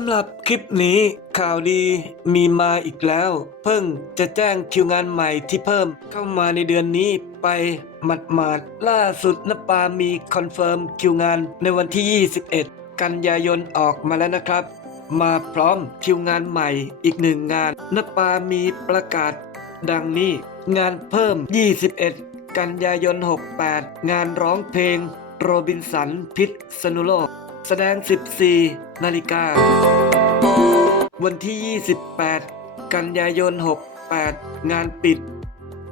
ำหรับคลิปนี้ข่าวดีมีมาอีกแล้ว เพิ่งจะแจ้งคิวงานใหม่ที่เพิ่มเข้ามาในเดือนนี้ไปหมัดๆล่าสุดนปามีคอนเฟิร์มคิวงานในวันที่ 21 กันยายนออกมาแล้วนะครับ มาพร้อมคิวงานใหม่อีกหนึ่งงานนปามีประกาศ ดังนี้ งานเพิ่ม 21 กันยายน 68 งานร้องเพลง โรบินสันพิษสนุโลก แสดง 14 นาฬิกา วันที่ 28 กันยายน 68 งานปิด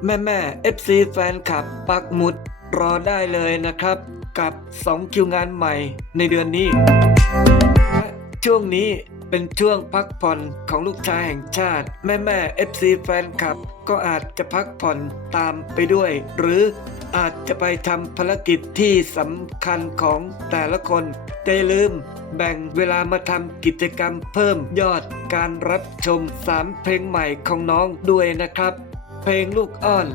แม่แม่ FC แฟนคลับปักหมุดรอได้เลยนะครับ กับ 2 คิวงานใหม่ในเดือนนี้และช่วงนี้เป็นช่วงพักผ่อนของลูกชายแห่งชาติ แม่แม่ FC แฟนคลับ ก็อาจจะพักผ่อนตามไปด้วย หรืออาจจะไปทำภารกิจที่สำคัญของแต่ละคน แต่ลืมแบ่งเวลามาทำกิจกรรมเพิ่มยอดการรับชม 3 เพลงใหม่ของน้องด้วยนะครับ เพลงลูกอ้อน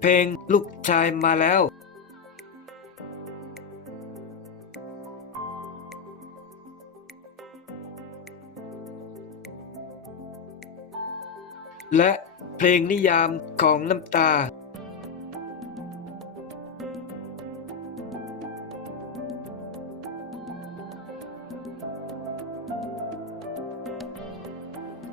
เพลงลูกชายมาแล้ว และเพลงนิยามของน้ำตา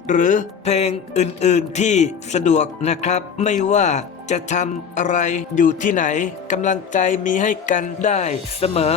หรือเพลงอื่นๆที่สะดวกนะครับ ไม่ว่าจะทำอะไรอยู่ที่ไหนกำลังใจมีให้กันได้เสมอ